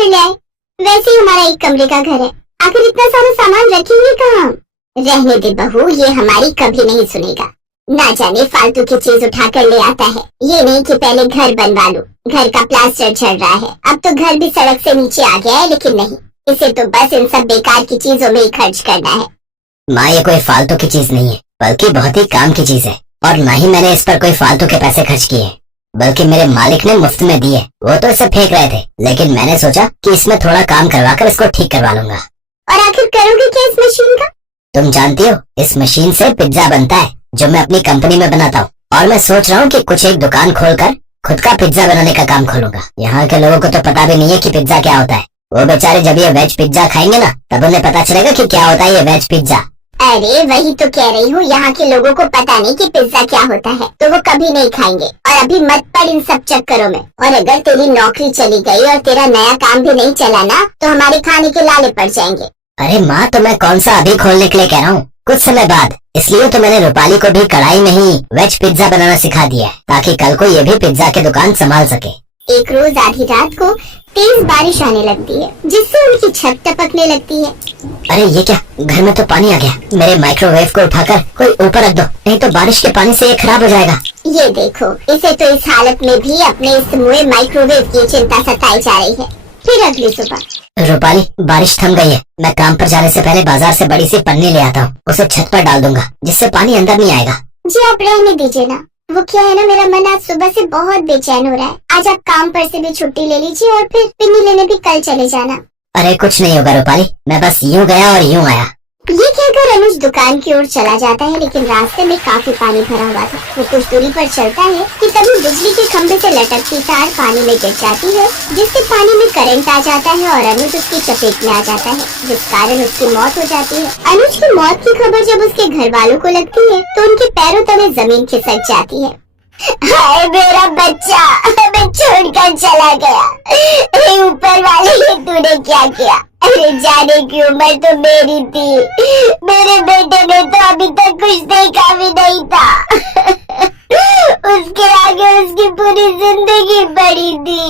कर ले आए। वैसे ही हमारा एक कमरे का घर है, आखिर इतना सारा सामान रखेंगे कहाँ? रहने दे बहू, ये हमारी कभी नहीं सुनेगा। ना जाने फालतू की चीज उठा कर ले आता है। ये नहीं कि पहले घर बनवा लो, घर का प्लास्टर चढ़ रहा है, अब तो घर भी सड़क से नीचे आ गया है, लेकिन नहीं, इसे तो बस इन सब बेकार की चीजों में ही खर्च करना है। माँ, ये कोई फालतू की चीज नहीं है, बल्कि बहुत ही काम की चीज है। और ना ही मैंने इस पर कोई फालतू के पैसे खर्च किए, बल्कि मेरे मालिक ने मुफ्त में दिए। वो तो इसे फेंक रहे थे, लेकिन मैंने सोचा कि इसमें थोड़ा काम करवा कर इसको ठीक करवा लूंगा। और आखिर करोगे क्या इस मशीन का? तुम जानती हो, इस मशीन से पिज्जा बनता है, जो मैं अपनी कंपनी में बनाता हूँ। और मैं सोच रहा हूँ कि कुछ एक दुकान खोलकर खुद का पिज्जा बनाने का काम खोलूंगा। यहाँ के लोगों को तो पता भी नहीं है कि पिज्जा क्या होता है। वो बेचारे जब ये वेज पिज्जा खाएंगे ना, तब उन्हें पता चलेगा कि क्या होता है ये वेज पिज्जा। अरे वही तो कह रही हूँ, यहाँ के लोगों को पता नहीं कि पिज्जा क्या होता है, तो वो कभी नहीं खाएंगे। और अभी मत पड़ इन सब चक्करों में। और अगर तेरी नौकरी चली गई और तेरा नया काम भी नहीं चला ना, तो हमारे खाने के लाले पड़ जाएंगे। अरे माँ, तो मैं कौन सा अभी खोलने के लिए कह रहा हूँ, कुछ समय बाद। इसलिए तो मैंने रूपाली को भी कढ़ाई में ही वेज पिज्जा बनाना सिखा दिया है, ताकि कल को ये भी पिज्जा की दुकान संभाल सके। एक रोज आधी रात को तेज बारिश आने लगती है, जिससे उनकी छत टपकने लगती है। अरे ये क्या, घर में तो पानी आ गया। मेरे माइक्रोवेव को उठाकर कोई ऊपर रख दो, नहीं तो बारिश के पानी से ये खराब हो जाएगा। ये देखो, इसे तो इस हालत में भी अपने इस मुए माइक्रोवेव की चिंता सताई जा रही है। फिर अगली सुबह, रूपाली, बारिश थम गई है। मैं काम पर जाने से पहले बाजार से बड़ी सी पन्नी ले आता हूँ, उसे छत पर डाल दूंगा, जिससे पानी अंदर नहीं आएगा। जी आप रहने दीजिए ना। वो क्या है ना, मेरा मन आज सुबह से बहुत बेचैन हो रहा है। आज आप काम पर से भी छुट्टी ले लीजिए और फिर पिन्नी लेने भी कल चले जाना। अरे कुछ नहीं होगा रूपाली, मैं बस यूँ गया और यूँ आया। ये कहकर अनुज दुकान की ओर चला जाता है, लेकिन रास्ते में काफी पानी भरा हुआ था। वो कुछ दूरी पर चलता है कि तभी बिजली के खंभे से लटकती तार पानी में गिर जाती है, जिससे पानी में करंट आ जाता है और अनुज उसकी चपेट में आ जाता है, जिस कारण उसकी मौत हो जाती है। अनुज की मौत की खबर जब उसके घर वालों को लगती है, तो उनके पैरों तले जमीन खिसक जाती है। हाय मेरा बच्चा, हमें छोड़कर चला गया। हे ऊपर वाले, ये तूने क्या किया? अरे जाने की उम्र तो मेरी थी, मेरे बेटे ने तो अभी तक कुछ देखा भी नहीं था। उसके आगे उसकी पूरी जिंदगी पड़ी थी।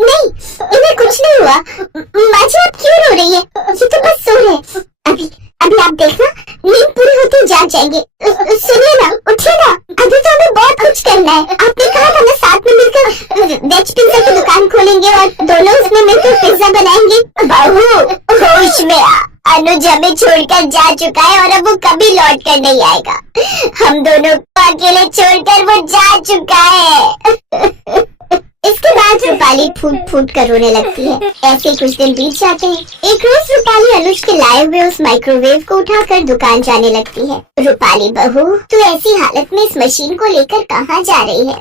नहीं, इन्हें कुछ नहीं हुआ। माँ जी आप क्यों रो रही है? ये तो बस सो रहे। अभी अभी आप देखना, नींद पूरी होती जाग जाएंगे। सुनिए ना, उठिए ना, अभी तो हमें बहुत कुछ करना है। आपने कहा था ना साथ में मिलकर वेज पिज्जा की दुकान खोलेंगे और दोनों उसमें मिलकर पिज्जा बनाएंगे। बहू होश में आ, अनुज हमें छोड़कर जा चुका है और अब वो कभी लौट कर नहीं आएगा। हम दोनों को अकेले छोड़कर वो जा चुका है। इसके बाद रूपाली फूट फूट कर रोने लगती है। ऐसे कुछ दिन बीत जाते हैं। एक रोज रूपाली अनुज के लाए हुए उस माइक्रोवेव को उठाकर दुकान जाने लगती है। रूपाली बहू, तू ऐसी हालत में इस मशीन को लेकर कहाँ जा रही है?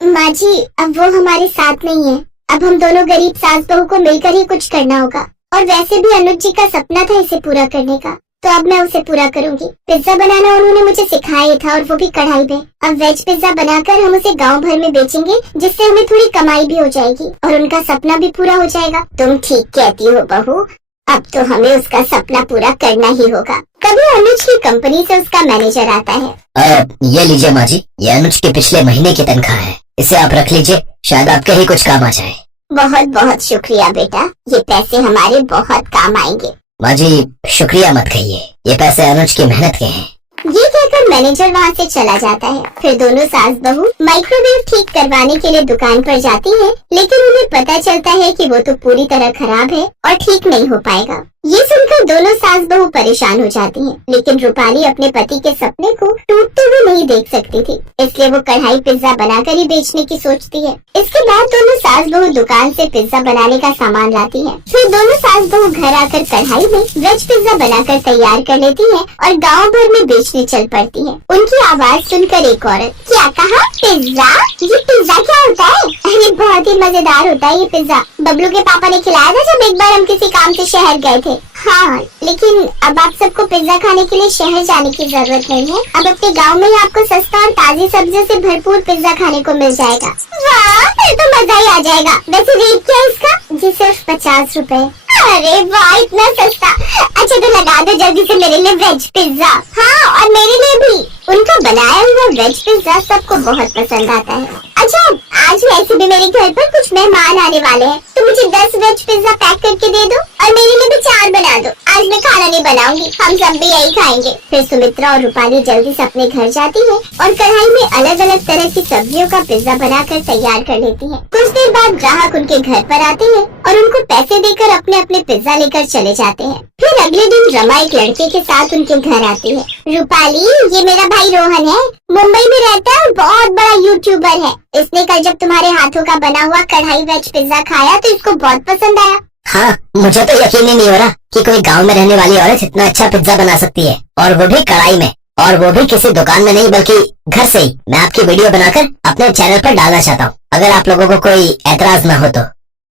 माँ जी, अब वो हमारे साथ नहीं है। अब हम दोनों गरीब सास बहू को मिलकर ही कुछ करना होगा। और वैसे भी अनुज जी का सपना था इसे पूरा करने का, तो अब मैं उसे पूरा करूंगी। पिज्जा बनाना उन्होंने मुझे सिखाया था, और वो भी कढ़ाई में। अब वेज पिज्जा बनाकर हम उसे गांव भर में बेचेंगे, जिससे हमें थोड़ी कमाई भी हो जाएगी और उनका सपना भी पूरा हो जाएगा। तुम ठीक कहती हो बहू, अब तो हमें उसका सपना पूरा करना ही होगा। तभी अनुज की कंपनी से उसका मैनेजर आता है। ये लीजिए माँ जी, ये अनुज के पिछले महीने की तनख्वाह है, इसे आप रख लीजिए, शायद आपके ही कुछ काम आ जाए। बहुत बहुत शुक्रिया बेटा, ये पैसे हमारे बहुत काम आएंगे। माँ जी शुक्रिया मत कहिए, ये पैसे अनुज की मेहनत के हैं। ये कहकर मैनेजर वहाँ से चला जाता है। फिर दोनों सास बहू माइक्रोवेव ठीक करवाने के लिए दुकान पर जाती हैं, लेकिन उन्हें पता चलता है कि वो तो पूरी तरह खराब है और ठीक नहीं हो पाएगा। ये सुनकर दोनों सास बहू परेशान हो जाती हैं, लेकिन रूपाली अपने पति के सपने को टूटते हुए नहीं देख सकती थी, इसलिए वो कढ़ाई पिज्जा बनाकर ही बेचने की सोचती है। इसके बाद दोनों सास बहू दुकान से पिज्जा बनाने का सामान लाती हैं। फिर दोनों सास बहू घर आकर कढ़ाई में वेज पिज्जा बनाकर तैयार कर लेती हैं और गाँव भर में बेचने चल पड़ती है। उनकी आवाज सुनकर एक औरत, क्या कहा? पिज्जा? ये पिज्जा क्या होता है? अरे बहुत ही मजेदार होता है ये पिज्जा, बबलू के पापा ने खिलाया था जब एक बार हम किसी काम से शहर गए थे। हाँ, लेकिन अब आप सबको पिज्जा खाने के लिए शहर जाने की जरूरत नहीं है। अब अपने गांव में ही आपको सस्ता और ताजी सब्जियों से भरपूर पिज्जा खाने को मिल जाएगा। वाह, फिर तो मजा ही आ जाएगा। वैसे रेट क्या है इसका? जी सिर्फ 50 रुपए। अरे वाह, इतना सस्ता। अच्छा तो लगा दो जल्दी से मेरे लिए वेज पिज्जा। हाँ, और मेरे लिए भी। उनका बनाया हुआ वेज पिज्जा सबको बहुत पसंद आता है। अच्छा आज आज वैसे भी मेरे घर पर कुछ मेहमान आने वाले हैं, तो मुझे 10 वेज पिज्जा पैक करके दे दो और मेरे लिए भी 4 बना दो। आज मैं खाना नहीं बनाऊंगी, हम सब भी यही खाएंगे। फिर सुमित्रा और रूपाली जल्दी से अपने घर जाती है और कढ़ाई में अलग अलग तरह की सब्जियों का पिज्जा बनाकर तैयार कर लेती है। कुछ देर बाद ग्राहक उनके घर पर आते हैं और उनको पैसे देकर अपने अपने पिज्जा लेकर चले जाते हैं। फिर अगले दिन रमा एक लड़के के साथ उनके घर आती है। रूपाली, ये मेरा भाई रोहन है, मुंबई में रहता है और बहुत बड़ा यूट्यूबर है। इसने कल जब तुम्हारे हाथों का बना हुआ कढ़ाई वेज पिज्जा खाया तो इसको बहुत पसंद आया। हाँ, मुझे तो यकीन ही नहीं हो रहा कि कोई गांव में रहने वाली औरत इतना अच्छा पिज्जा बना सकती है, और वो भी कढ़ाई में, और वो भी किसी दुकान में नहीं बल्कि घर से ही। मैं आपकी वीडियो बनाकर अपने चैनल पर डालना चाहता हूँ, अगर आप लोगों को कोई एतराज न हो तो।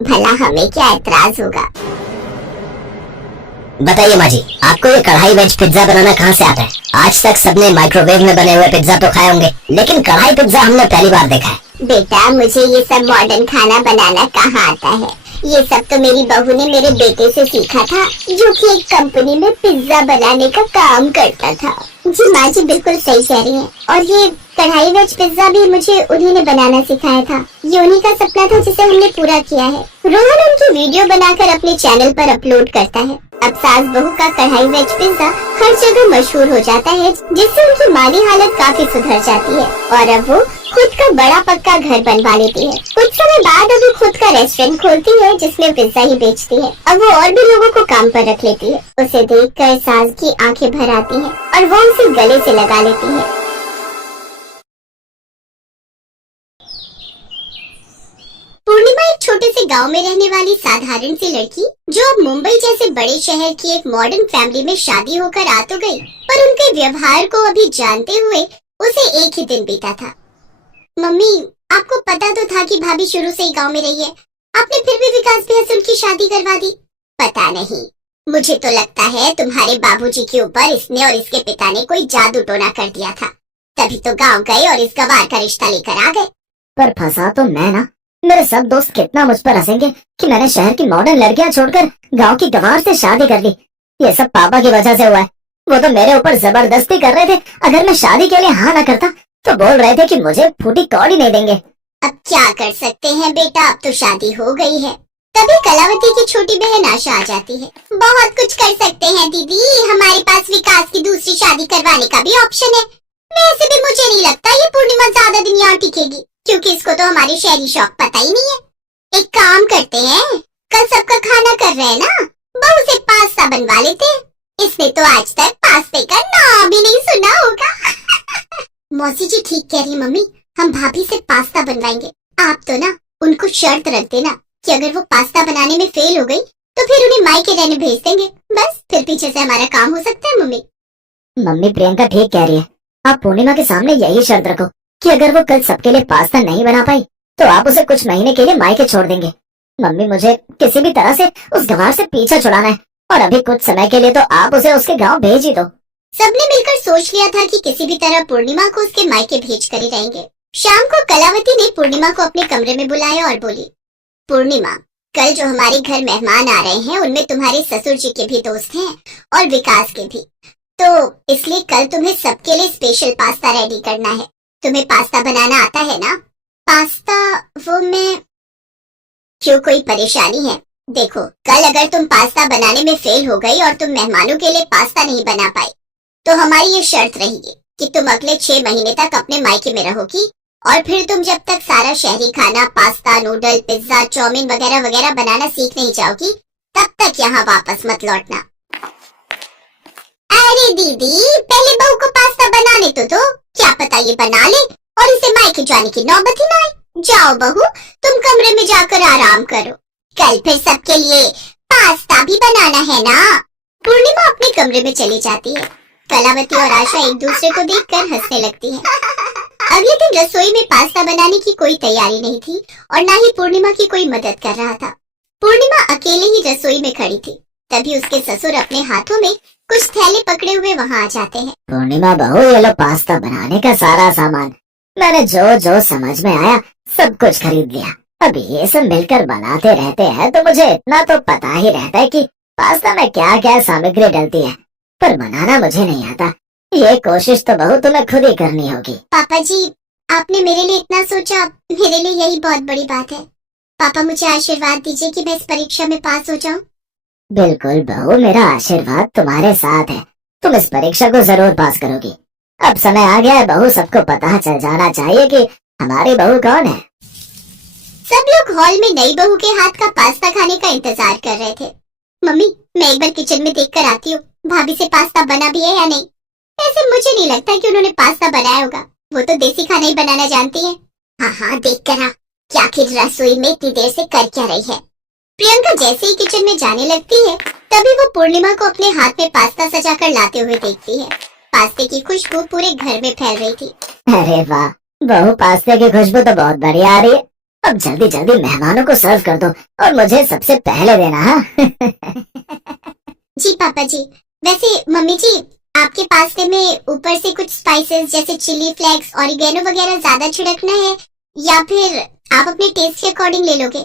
भला हमें क्या एतराज होगा। बताइए माँ जी, आपको ये कढ़ाई वेज पिज्जा बनाना कहाँ से आता है? आज तक सबने माइक्रोवेव में बने हुए पिज्जा तो खाए होंगे, लेकिन कढ़ाई पिज्जा हमने पहली बार देखा है। बेटा, मुझे ये सब मॉडर्न खाना बनाना कहाँ आता है। ये सब तो मेरी बहू ने मेरे बेटे से सीखा था, जो कि एक कंपनी में पिज्जा बनाने का काम करता था। जी माँ जी बिल्कुल सही कह रही हैं। और ये कढ़ाई वेज पिज्जा भी मुझे उन्हीं ने बनाना सिखाया था। ये उन्हीं का सपना था जिसे हमने पूरा किया है। रोहन उनकी वीडियो बनाकर अपने चैनल पर अपलोड करता है। अब सास बहू का कढ़ाई वेज पिज्जा हर जगह मशहूर हो जाता है, जिससे उनकी माली हालत काफी सुधर जाती है और अब वो खुद का बड़ा पक्का घर बनवा लेती है। कुछ समय बाद अभी खुद का रेस्टोरेंट खोलती है जिसमें पिज्जा ही बेचती है। अब वो और भी लोगों को काम पर रख लेती है। उसे देखकर सास की आंखें भर आती हैं और वो उसे गले से लगा लेती है। पूर्णिमा एक छोटे से गांव में रहने वाली साधारण सी लड़की, जो अब मुंबई जैसे बड़े शहर की एक मॉडर्न फैमिली में शादी होकर आ तो गई, पर उनके व्यवहार को अभी जानते हुए उसे एक ही दिन बीता था। मम्मी, आपको पता तो था कि भाभी शुरू से ही गांव में रही है, आपने फिर भी विकास भैया से उनकी शादी करवा दी। पता नहीं, मुझे तो लगता है तुम्हारे बाबूजी के ऊपर इसने और इसके पिता ने कोई जादू टोना कर दिया था, तभी तो गाँव गए और इस गवार का रिश्ता लेकर आ गए। पर फंसा तो मैं ना। मेरे सब दोस्त कितना मुझ पर हंसेंगे कि मैंने शहर की मॉडर्न लड़कियां छोड़कर गांव की गंवार से शादी कर ली। ये सब पापा की वजह से हुआ है। वो तो मेरे ऊपर जबरदस्ती कर रहे थे, अगर मैं शादी के लिए हाँ ना करता तो बोल रहे थे कि मुझे फूटी कौड़ी नहीं देंगे। अब क्या कर सकते हैं बेटा, अब तो शादी हो गई है। तभी कलावती की छोटी बहन आशा आ जाती है। बहुत कुछ कर सकते हैं दीदी, हमारे पास विकास की दूसरी शादी करवाने का भी ऑप्शन है। वैसे भी मुझे नहीं लगता ये पूर्णिमा ज्यादा दिन यहाँ टिकेगी, क्योंकि इसको तो हमारे शहरी शौक पता ही नहीं है। एक काम करते हैं, कल सबका खाना कर रहे हैं ना, बहू से पास्ता बनवा लेते हैं। इसने तो आज तक पास्ते का नाम भी नहीं सुना होगा। मौसी जी ठीक कह रही है मम्मी, हम भाभी से पास्ता बनवाएंगे। आप तो ना उनको शर्त रख देना कि अगर वो पास्ता बनाने में फेल हो गई तो फिर उन्हें मायके रहने भेज देंगे। बस फिर पीछे से हमारा काम हो सकता है। मम्मी मम्मी प्रियंका ठीक कह रही है। आप पूर्णिमा के सामने यही शर्त रखो कि अगर वो कल सबके लिए पास्ता नहीं बना पाई तो आप उसे कुछ महीने के लिए मायके छोड़ देंगे। मम्मी, मुझे किसी भी तरह से उस गंवार से पीछा छुड़ाना है, और अभी कुछ समय के लिए तो आप उसे उसके गांव भेज ही दो। सबने मिलकर सोच लिया था कि किसी भी तरह पूर्णिमा को उसके मायके भेज कर ही रहेंगे। शाम को कलावती ने पूर्णिमा को अपने कमरे में बुलाया और बोली, पूर्णिमा, कल जो हमारे घर मेहमान आ रहे हैं उनमें तुम्हारे ससुर जी के भी दोस्त हैं और विकास के भी, तो इसलिए कल तुम्हें सबके लिए स्पेशल पास्ता रेडी करना है। तुम्हें पास्ता बनाना आता है ना? पास्ता वो मैं क्यों, कोई परेशानी है? देखो, कल अगर तुम पास्ता बनाने में फेल हो गई और तुम मेहमानों के लिए पास्ता नहीं बना पाई तो हमारी ये शर्त रहेगी कि तुम अगले 6 महीने तक अपने मायके में रहोगी, और फिर तुम जब तक सारा शहरी खाना, पास्ता, नूडल, पिज्जा, चाउमीन वगैरह वगैरह बनाना सीख नहीं जाओगी, तब तक यहाँ वापस मत लौटना। अरे दीदी, पहले बहू को पास्ता बनाने तो दो, क्या पता ये बना ले और इसे मायके जाने की नौबत ही ना आए। जाओ बहू, तुम कमरे में जाकर आराम करो, कल फिर सबके लिए पास्ता भी बनाना है ना। पूर्णिमा अपने कमरे में चली जाती है। कलावती और आशा एक दूसरे को देखकर हंसने लगती है। अगले दिन रसोई में पास्ता बनाने की कोई तैयारी नहीं थी और ना ही पूर्णिमा की कोई मदद कर रहा था। पूर्णिमा अकेले ही रसोई में खड़ी थी। तभी उसके ससुर अपने हाथों में कुछ थैले पकड़े हुए वहाँ आ जाते हैं। पूर्णिमा बहू, ये लो पास्ता बनाने का सारा सामान। मैंने जो जो समझ में आया सब कुछ खरीद लिया। अब ये सब मिलकर बनाते रहते हैं तो मुझे इतना तो पता ही रहता है कि पास्ता में क्या क्या सामग्री डलती है, पर बनाना मुझे नहीं आता। ये कोशिश तो बहू तुम्हें खुद ही करनी होगी। पापा जी, आपने मेरे लिए इतना सोचा, मेरे लिए यही बहुत बड़ी बात है। पापा मुझे आशीर्वाद दीजिए कि मैं इस परीक्षा में पास हो जाऊं। बिल्कुल बहू, मेरा आशीर्वाद तुम्हारे साथ है। तुम इस परीक्षा को जरूर पास करोगी। अब समय आ गया है बहू, सबको पता चल जाना चाहिए कि हमारी बहू कौन है। सब लोग हॉल में नई बहू के हाथ का पास्ता खाने का इंतजार कर रहे थे। मम्मी, मैं एक बार किचन में देख कर आती हूँ, भाभी से पास्ता बना भी है या नहीं। ऐसे मुझे नहीं लगता कि उन्होंने पास्ता बनाया होगा, वो तो देसी खाना ही बनाना जानती है। हाँ हाँ, देख कर आ कि आखिर रसोई में इतनी देर से कर क्या रही है। प्रियंका जैसे ही किचन में जाने लगती है, तभी वो पूर्णिमा को अपने हाथ में पास्ता सजाकर लाते हुए देखती है। पास्ते की खुशबू पूरे घर में फैल रही थी। अरे वाह बहू, पास्ते की खुशबू तो बहुत बढ़िया आ रही है। अब जल्दी जल्दी मेहमानों को सर्व कर दो और मुझे सबसे पहले देना। हाँ जी पापा जी। वैसे मम्मी जी, आपके पास्ते में ऊपर से कुछ स्पाइसेस जैसे चिली फ्लेक्स, ऑरिगेनो वगैरह ज्यादा छिड़कना है या फिर आप अपने टेस्ट के अकॉर्डिंग ले लोगे?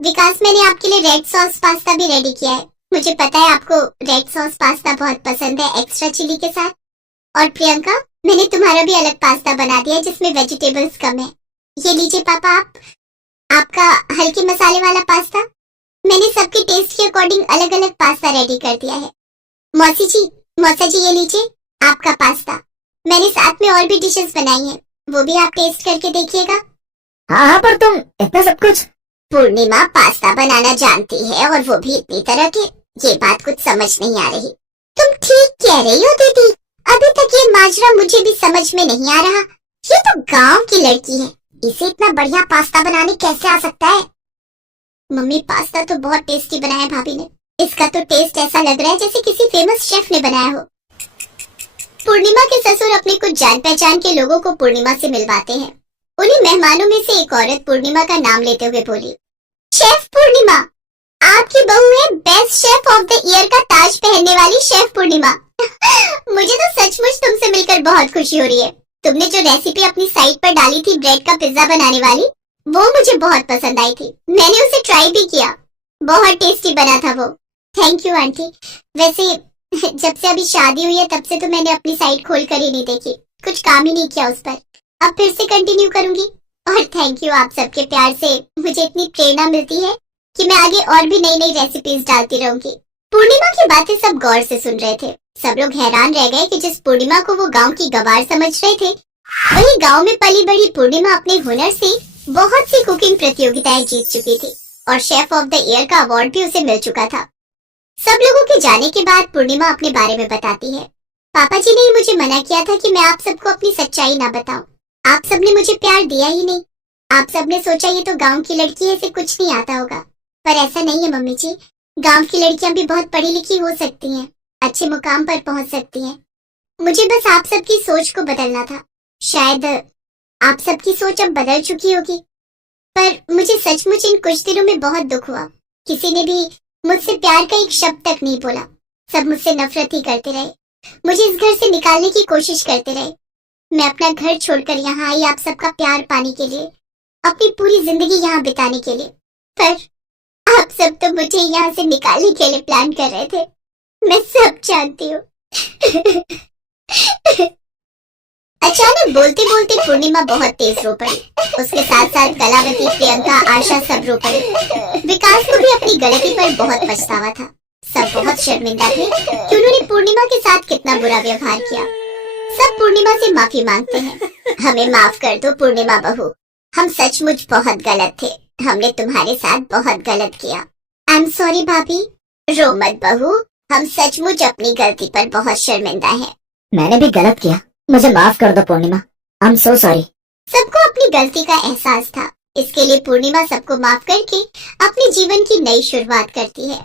विकास, मैंने आपके लिए रेड सॉस पास्ता भी रेडी किया है। मुझे पता है आपको रेड सॉस पास्ता बहुत पसंद है, एक्स्ट्रा चिली के साथ। और प्रियंका, मैंने तुम्हारा भी अलग पास्ता बना दिया है जिसमें वेजिटेबल्स कम है। ये लीजिए पापा, आपका हल्के मसाले वाला पास्ता। मैंने सबके टेस्ट के अकॉर्डिंग अलग अलग पास्ता रेडी कर दिया है। मौसी जी, मौसा जी, ये लीजिए आपका पास्ता। मैंने साथ में और भी डिशेस बनाई हैं, वो भी आप टेस्ट करके देखिएगा। हाँ हाँ, पर तुम इतना सब कुछ। पूर्णिमा पास्ता बनाना जानती है और वो भी इतनी तरह के, ये बात कुछ समझ नहीं आ रही। तुम ठीक कह रही हो दीदी, अभी तक ये माजरा मुझे भी समझ में नहीं आ रहा। ये तो गांव की लड़की है, इसे इतना बढ़िया पास्ता बनाने कैसे आ सकता है? मम्मी, पास्ता तो बहुत टेस्टी बनाया है भाभी ने। इसका तो टेस्ट ऐसा लग रहा है जैसे किसी फेमस शेफ ने बनाया हो। पूर्णिमा के ससुर अपने कुछ जान पहचान के लोगों को पूर्णिमा से मिलवाते हैं। उन्हीं मेहमानों में से एक औरत पूर्णिमा का नाम लेते हुए बोली, शेफ पूर्णिमा, आपकी बहू है best chef of the year का ताज पहनने वाली शेफ पूर्णिमा। मुझे तो सचमुच तुमसे मिलकर बहुत खुशी हो रही है। तुमने जो रेसिपी अपनी साइट पर डाली थी ब्रेड का पिज्जा बनाने वाली, वो मुझे बहुत पसंद आई थी। मैंने उसे ट्राई भी किया, बहुत टेस्टी बना था वो। Thank you aunty. वैसे जब से अभी शादी हुई है तब से तो मैंने अपनी साइट खोल कर ही नहीं देखी, कुछ काम ही नहीं किया उस पर। अब फिर से कंटिन्यू करूंगी। और थैंक यू, आप सबके प्यार से मुझे इतनी प्रेरणा मिलती है कि मैं आगे और भी नई नई रेसिपीज डालती रहूंगी। पूर्णिमा की बातें सब गौर से सुन रहे थे। सब लोग हैरान रह गए कि जिस पूर्णिमा को वो गांव की गवार समझ रहे थे, वही गांव में पली बड़ी पूर्णिमा अपने हुनर से बहुत सी कुकिंग प्रतियोगिताएं जीत चुकी थी और शेफ ऑफ द ईयर का अवार्ड भी उसे मिल चुका था। सब लोगों के जाने के बाद पूर्णिमा अपने बारे में बताती है, पापा जी ने मुझे मना किया था कि मैं आप सबको अपनी सच्चाई ना बताऊं। आप सबने मुझे प्यार दिया ही नहीं। आप सबने सोचा ये तो गांव की लड़की है, इसे कुछ नहीं आता होगा। पर ऐसा नहीं है मम्मी जी, गांव की लड़कियां भी बहुत पढ़ी लिखी हो सकती हैं, अच्छे मुकाम पर पहुंच सकती हैं। मुझे बस आप सबकी सोच को बदलना था। शायद आप सबकी सोच अब बदल चुकी होगी, पर मुझे सचमुच इन कुछ दिनों में बहुत दुख हुआ। किसी ने भी मुझसे प्यार का एक शब्द तक नहीं बोला। सब मुझसे नफरत ही करते रहे, मुझे इस घर से निकालने की कोशिश करते रहे। मैं अपना घर छोड़कर यहाँ आई आप सबका प्यार पाने के लिए, अपनी पूरी जिंदगी यहाँ बिताने के लिए। पर आप सब तो मुझे यहाँ से निकालने के लिए प्लान कर रहे थे, मैं सब जानती हूँ। अचानक बोलते बोलते पूर्णिमा बहुत तेज रो पड़ी। उसके साथ साथ कलावती, प्रियंका, आशा सब रो पड़ी। विकास को भी अपनी गलती पर बहुत पछतावा था। सब बहुत शर्मिंदा थे कि उन्होंने पूर्णिमा के साथ कितना बुरा व्यवहार किया। सब पूर्णिमा से माफी मांगते हैं। हमें माफ कर दो पूर्णिमा बहू, हम सचमुच बहुत गलत थे, हमने तुम्हारे साथ बहुत गलत किया। आई एम सॉरी भाभी। रो मत बहू, हम सचमुच अपनी गलती पर बहुत शर्मिंदा हैं। मैंने भी गलत किया, मुझे माफ कर दो पूर्णिमा, आई एम सो सॉरी। सबको अपनी गलती का एहसास था, इसके लिए पूर्णिमा सबको माफ करके अपने जीवन की नई शुरुआत करती है।